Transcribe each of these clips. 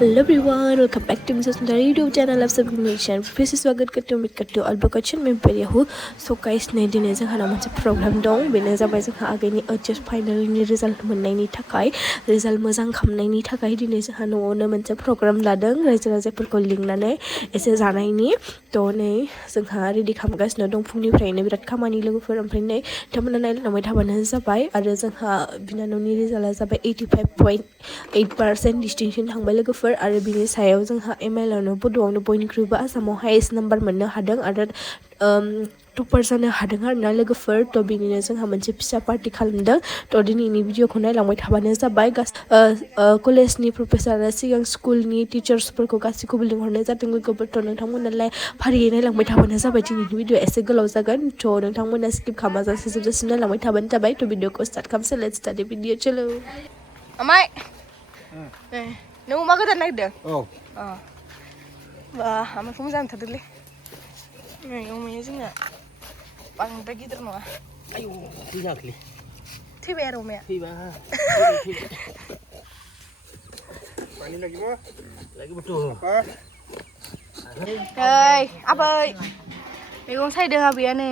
Hello everyone, welcome back to Mrs. Sundari YouTube channel of Sublimation. फिर से स्वागत करते हैं मिटकट्टू अल्बकचन में पेरिया हूँ. So guys, नै दिनै जोंहा मोनसे प्रग्राम दं. बेनो जाबाय जोंहा आगैनि HS फाइनालनि रिजाल्ट मोननायनि थाखाय, रिजाल्ट मोजां खालामनायनि थाखाय दिनै जोंहा न'आवनो मोनसे प्रग्राम लादों. रायजो राजाफोरखौ लिंनानै एसे जानायनि. थ' नै जोंहा रेडि खालामगासिनो दं फुंनिफ्रायनो बिराद खामानि लोगोफोर. ओमफ्राय नै बिथांमोना नायलांबाय थाबानो जाबाय. आरो जोंहा बिनानावनि रिजाल्टआ जाबाय 85.8% डिस्टिंसन थांबाय लोगोफोर. आरो बिनि सायाव जोंहा ML आवनो बड'आवनो बयनिख्रुइबो आसामाव हाइएस्ट नाम्बार मोननो हादों आरो टपार जानो हादों आरोना लोगोफोर. थ' बिनिनो जोंहा मोनसे फिसा पार्टि खालामदों. थ' दिनैनि भिडिअखौ नायलांबाय थाबानो जाबाय. कलेजनि प्रफेसार सिगां स्कुलनि टिचार्सफोरखौ गासैखौबो लिंहरनाय जादों लोगोफोर. थ' नोंथांमोनालाय फारियै नायलांबाय थाबानो जाबाय. दिनैनि भिडिअ एसे गोलाव जागोन. थ' नोंथांमोना स्किप खालामाजासे जोबजासिम नायलांबाय थाबानो जाबाय. थ' भिडिअखौ स्टार्ट खालामसै. लेट्स स्टार्ट द भिडिअ. चलो आमाय नों अमा गोदान नागिरदों? औ बा अमाखौ मोजां मोनथारदोंलै. नै अमाया जोंना बांद्राय गिदिर नङा. आयौ थैजाखैलै, थैबाय आरो अमाया थैबाय. मानि लागिबो ओइ आबै मैगं सायदों आबैयानो.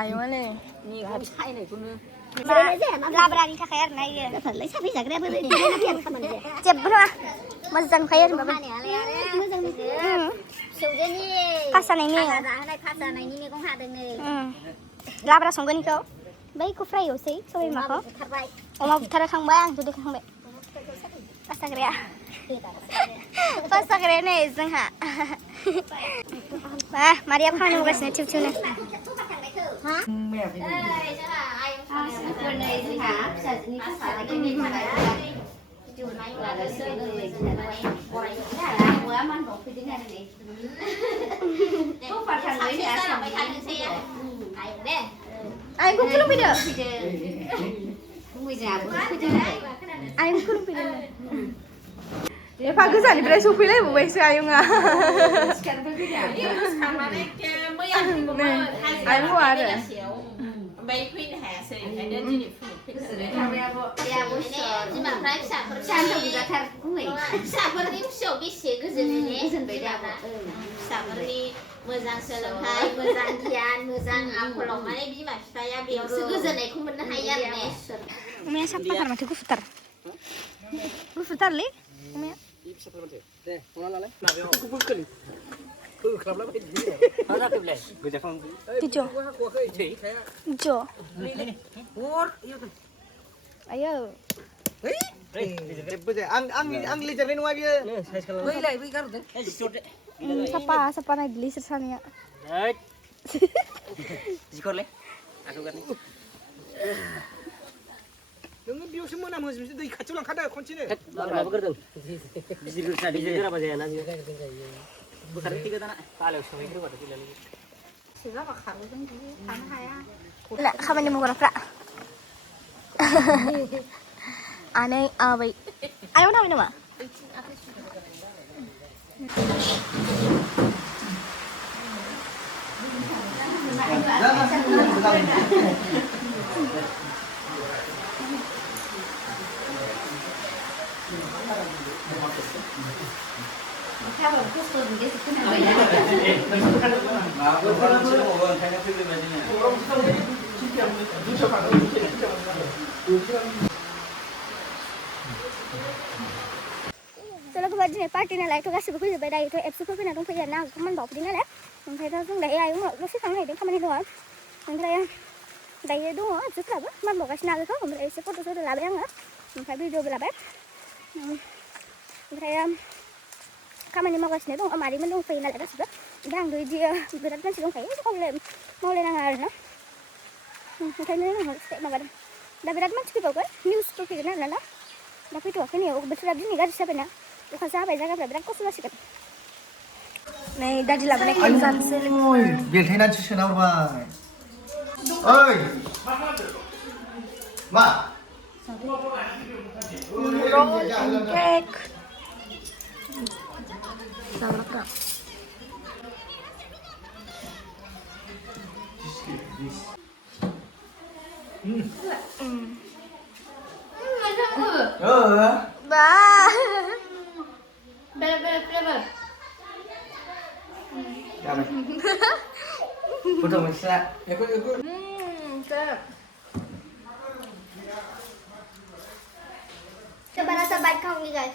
आयंआनो मैगं सायनायखौनो लाब्रानि थाखाय आरो ना इयो. साफै जाग्रायाबो जेबो नङा, मोजां नुखायो आरो मोजां फाजानायनि मैगं हादोंनो. लाब्रा संगोन इखौ, बैखौ फ्राय एवसै सबाय बिमाखौ. अमा बुथारखांबाय, आंथ' देखांबाय. पासाग्राया नै जोंहा बा मारिया खामानि मावगासिनो थिउ थिउनो. आइखौ खुलुमफैदो. आइखौ खुलुमफैदो. एफा गोजाननिफ्राय सफैलायबावबायसो आयंआ. आयंखौ आरो ओमफ्राय फैनो हायासै ओंखायनो दिनै बिमाफ्रा फिसाफोरनि खुसियाव बेसे गोजोनबाय दा. फिसाफोरनि मोजां सोलोंथाइ, मोजां गियान, मोजां आखलाव माने बिमा बिफाया बेयावसो गोजोननायखौ मोननो हायो आरो ने. अमाया साफाथार माथो, गुफुरथार गुफुरथारलै अमाया. दे संना लालाय माबायाव होख्लाबलाबाय मा जाखोब्लाय गोजा खालामदो. आयो जेबो जाया. आं लिजारनाय नङा बियो. बैलाय बै गारदों. साफा नायदोलै इसोर सानैया. जिखरलै आखौ गारनाय. नोङो बेयावसो मोनामहोजोबनोसै. दै खाथियाव लांखादो खनसेनो. माबाबो गोरदों बिजिरगोराबा जायाना बियो. बोखारनो थैगो दाना बालायाव सोहैग्रोबाथ' गैलालै. सोगाबा खारगोन बियो, थानो हाया. खामानि मावग्राफ्रा आनै आबै आयं थाबाय नामा? लोगोफोर दिनै पार्टि नालायथ' गासिबो फैजोब्बाय. दायोथ' एबसुफोर फैना दंफैयो आरो ना. आंखौ मान बावफैदों नालाय. ओमफ्रायथ' जों दायो आयंनाव दसे थांनो नागिरदों, खामानि दङ. ओमफ्राय दायो दङ एबसुफ्राबो मान बावगासिनो आगोलखौ. ओमफ्राय एसे फट' सट' लाबाय आङो, ओमफ्राय भिडिअबो लाबाय. ओमफ्राय खामानि मावगासिनो दङ. मादैमोन दंफैयो नालाय गासिबो. ओमफ्राय आंथ' बिदि बिराद मानसि दंखायो, मावलायनाङा आरो ना. ओंखायनो माबादों. दा बिराद मानसि फैबावगोन, निउसफोर फैगोन आरो ना. दा फैथ'वाखै नै, बोथोरा दिनै गाज्रि जाबायना, अखा जाबाय, जायगाफ्रा बिराद खस्थ' जासिगोन. नै दादि लाबोनायखौ जानोसै. बेलथायनानैसो सोना हरबाय. ओइ मा roll and cake. Zagrabka. Ba. Flavor. Foto mesra. Ikut. Sedap. Coba rasa bite खाऊंगी guys.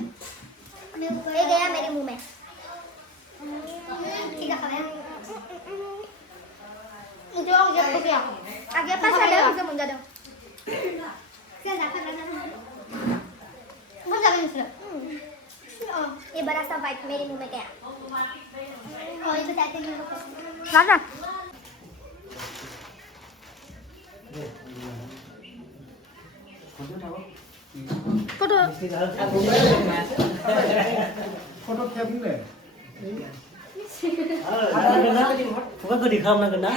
ये गया मेरे मुंह में. Tiga kali. Itu aku jatuh ya. Agak pas ada bisa menjadi. Saya dapat rasa. Mau jadi misal. Oh, ये बड़ा सा bite मेरे मुंह में गया. Oh, itu tadi dulu. Mana? Foto. Foto cabin deh. Bukan gue dikam lah kena.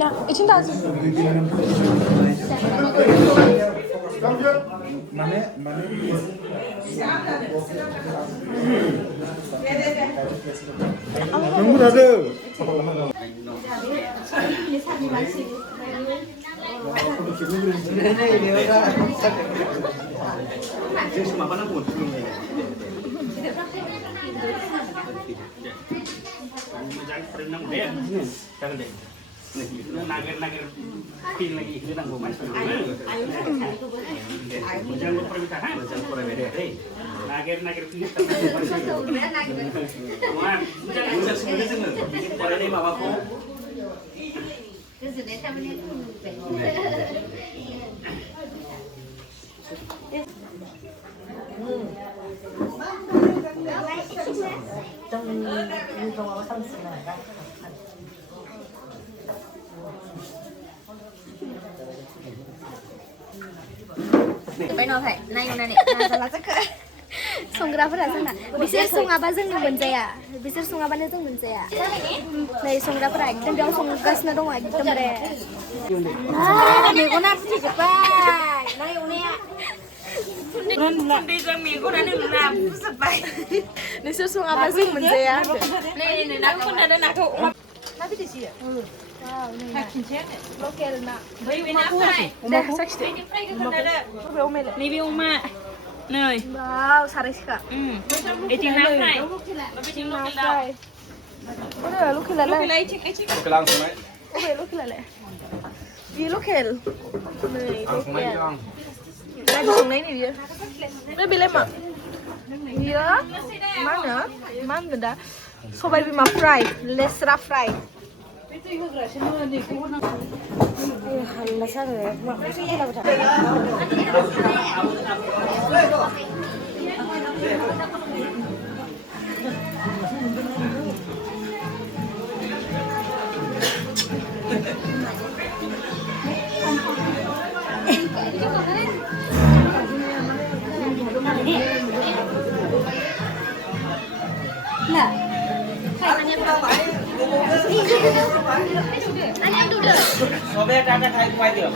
Nah, izin tak? Mana? Nunggu ada. Jangan deh. Nagir pin lagi itu nang gua masuk. Jangan permintaan, jangan permintaan. Nagir pin. Wah, jangan bisa semuanya seneng. Bikin pada ini mama aku. Penopek, naik mana nih? Salah cek. संग्राफोरा जोंना बिसोर सङाबा जोंनो मोनजाया बिसोर सङाबानो जों मोनजाया नै संग्राफोरा एकदम बेयाव संगासिनो दङ एकदमबारे मेगना फुथिजोब्बाय ना एवनाया Udah मेगनानो नुना फुजोब्बाय नोंसोर सङाबा जों मोनजाया नै नाखौ खोन्थादो नाखौ ना बिदैसो लकेल ना बै ना फ्राय दे साखिदो बबे अमेले नैबे अमा नै वाव सारायसोखा एथिं ना फ्राय एथिं ना फ्राय अरे लकेलालाय Oke langsung naik. अबे लकेलालाय बियो लकेल नै Langsung naik bang. lagi संनाय nih dia बे बेलाय मा बियो मा होनो दा सबाय बिमा फ्राय लेस्रा फ्राय Anh duduk. Sobek ada kayak kuat dia.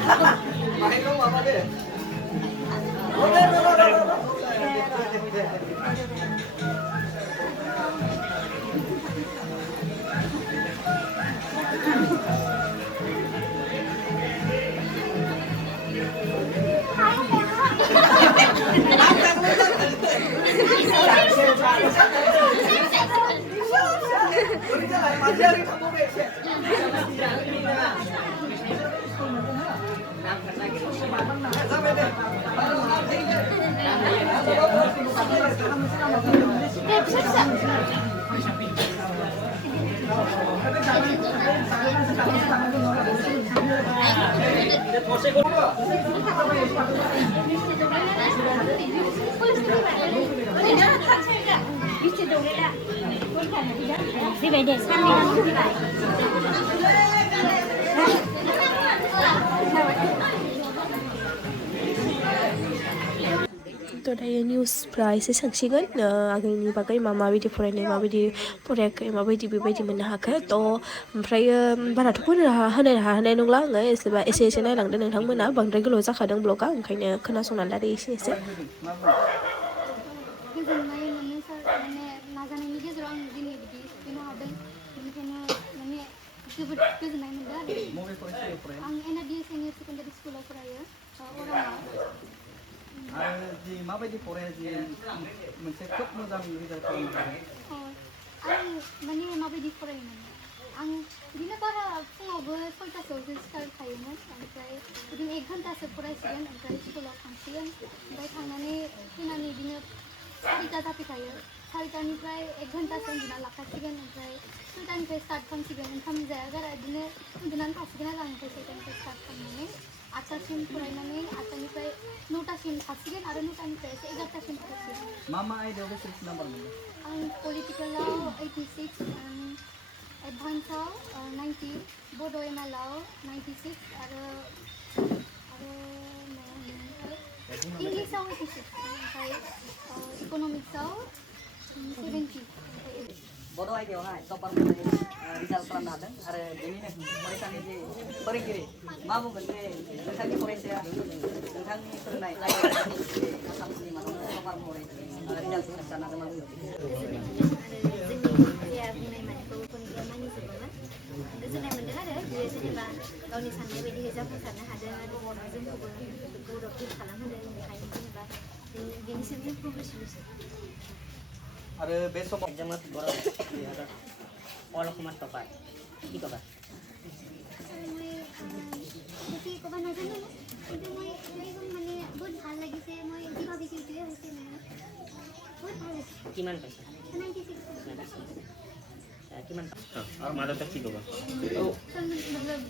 Đi về để sang đi ăn đi vậy. थ' दायो निउसफ्रा एसे सोंसिगोन आगोलनि बागै माबायदि फरायनाय माबायदि फरायाखै माबायदि बेबायदि मोननो हाखो थ' ओमफ्रायो बाराथ' होनो हानाय नंला आङो एसे नायलांदो नोंथांमोना बांद्राय गोलाव जाखादों ब्लगा ओंखायनो खोनासंनानै लादो एसे गोजोननाय मोनो सार माने नाजानायनि गेजेराव आं दिनै बिदि सफैनो हादों बेनिखायनो माने जोबोद गोजोननाय मोनदों आरो आं NRD सिनियर सेकेन्डारि स्कुलाव फरायो अराङाव आरो जि माबायदि फराया जि मोनसे खोब मोजां रिजाल्ट खालामनो हादों आं माने माबायदि फरायोमोन आं बिदिनो बारा फुङावबो 6टासोआवसो सिखारखायोमोन ओमफ्राय बिदिनो 1 घन्टासो फरायसिगोन ओमफ्राय स्कुलाव थांसिगोन ओमफ्राय थांनानै फैनानै बिदिनो 4टा जाफैखायो 4टानिफ्राय 1 घन्टासो उन्दुना लाखासिगोन ओमफ्राय 6टानिफ्राय स्टार्ट खालामसिगोन ओंखाम जाया गारा बिदिनो उन्दुनानै थासिगोन आरो आं ओमफ्राय 6टानिफ्राय स्टार्ट खालामनानै 8टासिम फरायनानै 8टानिफ्राय 9टासिम थासिगोन आरो 9टानिफ्राय एसे 11टासिम फरायसिगोन मा आयदायाव बेसेबांसो नाम्बार मोनो आं पलिटिकेलाव 86 एडभान्सआव 90 बड' MLआव 96 आरो इंलिसाव 86 ओमफ्राय इक'नमिक्सआव 70 बड' आयदायावहाय टपार मोननानै रिजाल्ट खालामनो हादों आरो बेनिनो फरायसानि जे फोरोंगिरि मा बुंगोन जे नोंथांनि फरायसाया नोंथांनि फोरोंनाय आसामनि मादावनो टपार महरै रिजाल्ट जानो हादों मा बुंगोन जोंनि बुंनाय मानिखौ फोरोंगिरिया मानिजोबोमोन गोजोननाय मोन्दों आरो बियो जेनेबा गावनि साननाय बायदियै जाफुंसारनो हादों आरो जोंखौबो गौरब फिल खालामहोदों बेनिखायनो जेनेबा बेनिसिम जों कंग्रेसुलेसन आरो बे समाव Jangan borong 2000 all kumat topat কি কবা মই বেছি ক'ব নাজানো কিন্তু মই মানে বহুত ভাল লাগিছে মই যি ভাবিছোঁ সেইটোৱে হৈছে মানে বহুত ভাল লাগিছে কিমান পাইছা 96 কিমান আৰু মাজতে কি কবা सर मतलब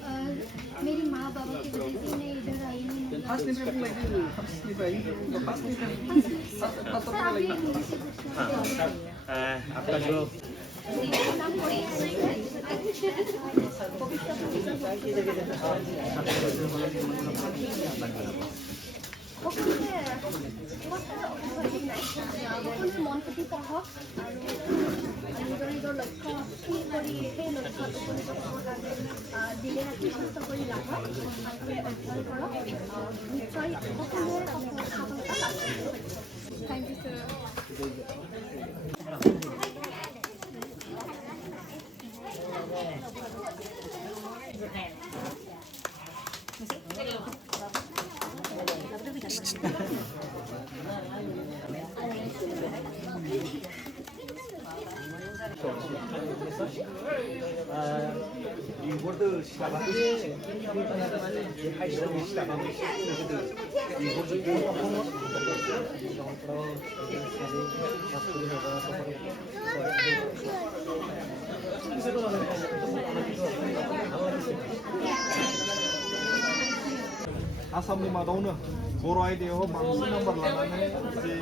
मेरी माँ बाबा की वजह से मैं इधर आई हूँ फार्स्टनिफ्राय बुंलायदो फार्स्टनिफ्राय सर आप ये इंग्लिश से पूछना आपका जो মন পুতি পঢ়ক আৰু নিজৰ নিজৰ লক্ষ্য ঠিক কৰি সেই লক্ষ্যত উপনীত হ'বৰ কাৰণে দিনে ৰাতি কষ্ট কৰি ৰাখক ভালকৈ অধ্যয়ন কৰক নিশ্চয় সকলোৱে সফলতা লাভ কৰিব থেংক ইউ ছাৰ 이거도 시작하기 하이스쿨 시작하기 आसामनि मादावनो बर' आयदायाव बांसिन नाम्बार लानानै जे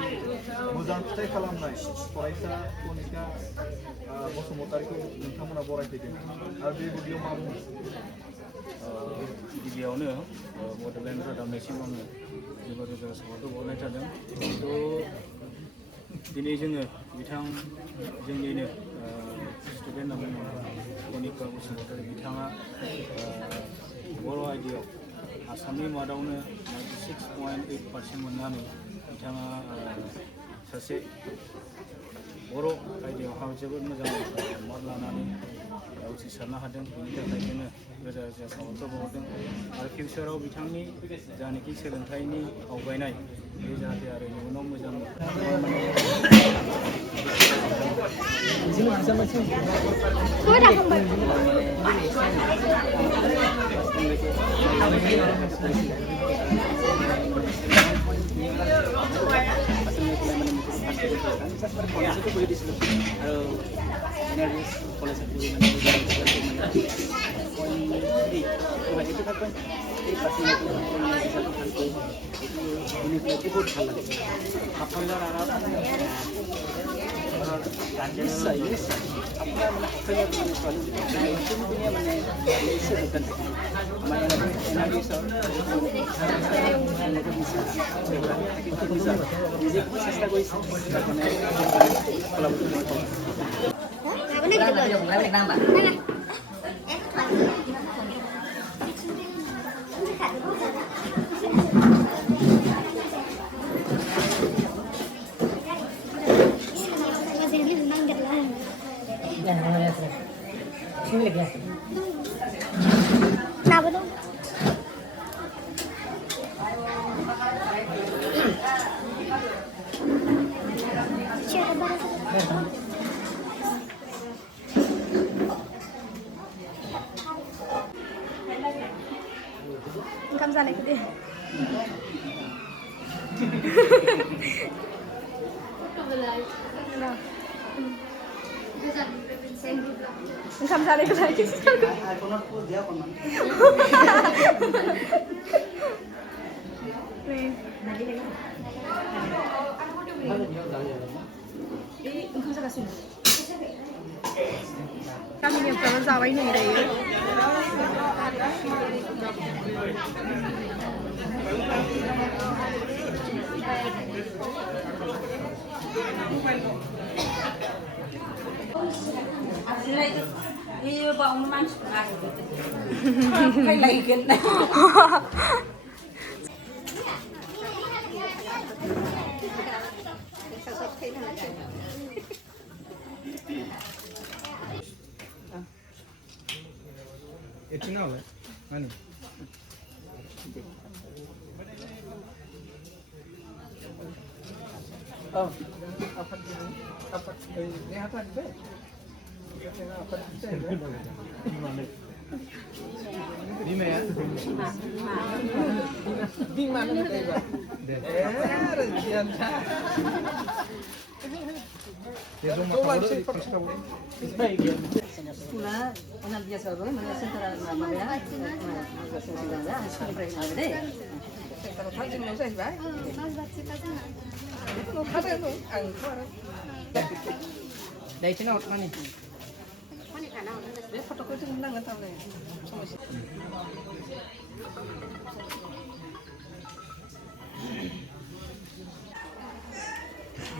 मोजां फिथाइ खालामनाय फरायसा कनिका बसुमतारीखौ नोंथांमोना बरायफैदों आरो बे बुब्लियाव मा बुङो गिबियावनो बड'लेण्ड रादाबनिसिम आङो जोबोर रोजा साबायखर बावनाय जादों दिनै जोङो बिथां जोंनिनो स्टुडेन्ट होनना बुङो कनिका बसुमतारी बिथाङा बर' आयदायाव आसामनि मादावनो 96.8% मोननानै बिथाङा सासे बर' आयदायावहा जोबोद मोजां मार्क लानानै उथ्रिसारनो हादों बेनि थाखाय जोङो रोजा रोजा साबायखर बावदों आरो फिउचाराव बिथांनि जानाखि सोलोंथाइनि आवगायनाय बे जाहाथे आरो इयुनाव मोजां Nabi dong. Siapa barang? Kamu sana ikut dia. Kamu sana ikut lagi. Kami nyebrang sawah ini deh. Iya, bang, memang suka. Kayak lagi kan. Itu nawa, mana? Oh, apa ini apa deh? Apa di mana ya? Di mana nih, Pak? Rezian. Ya rumah kamu di Sekolah, anak biasa orang mana sentara nama ya? Sekolah, sekolah mereka ada deh. Kalau pagi mau saya baik. Ada tu, angkor. Dari Cina mana ni? Dia foto kau tu menang atau ni?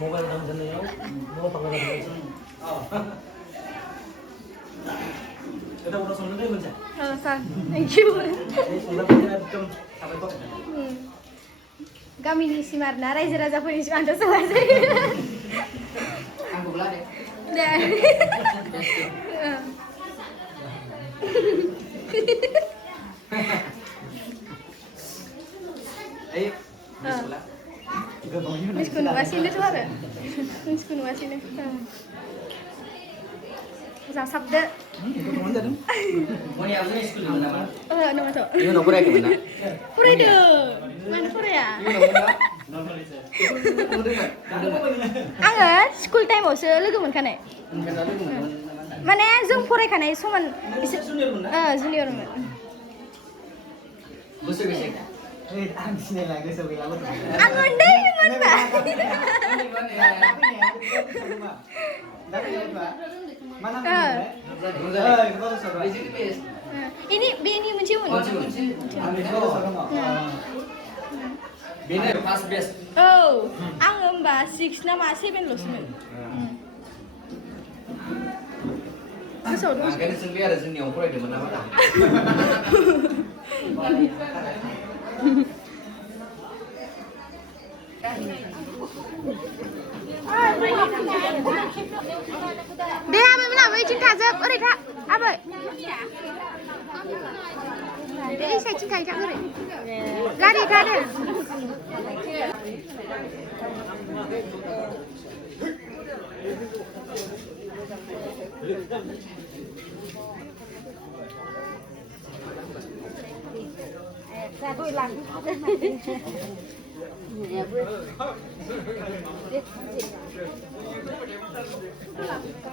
Mobile dalam sana ya, mau pakai dalam sana. Kita udah sana deh macam. San, thank you. Sudah punya jam sampai kok. Kami ni si Marna, raja pun isi anda selesai. Aku belah deh. Dah. Ayo, sekolah. Miss kuno asine tu ada. Miss kuno asine. Usah sabda. Mau ni apa ni sekolah mana? Nama tu. Ini nombor apa mana? Pura tu. Mana pura ya? Angga school time awso logo मोनखानाय. माने जों फरायखानाय समान junior मोन. Besok besok. Ang sini lagi sebelah lu. Ang uन्दैमोन बा. Mana? Ini मोनसे मोन. Bener pas best. Oh, आङो होमबा 6 ना मा 7 ल'सोमोन. गोसोआव दं. Makanya sendiri ada seni yang di mana-mana. दे आबै मोना बैथिं थाजोब ओरै था आबै दे ओइ साइडथिं थाहैथां ओरै गारि खारो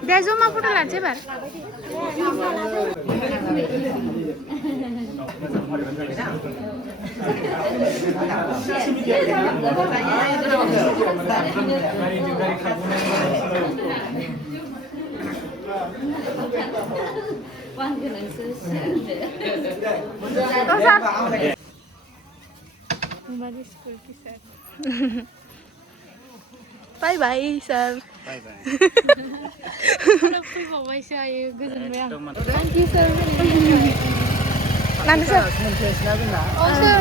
दे जमा फट' लानोसै एबार Bye bye, Sam. Bye bye. Thank you, sir. Nanti, sir. Oh, sir.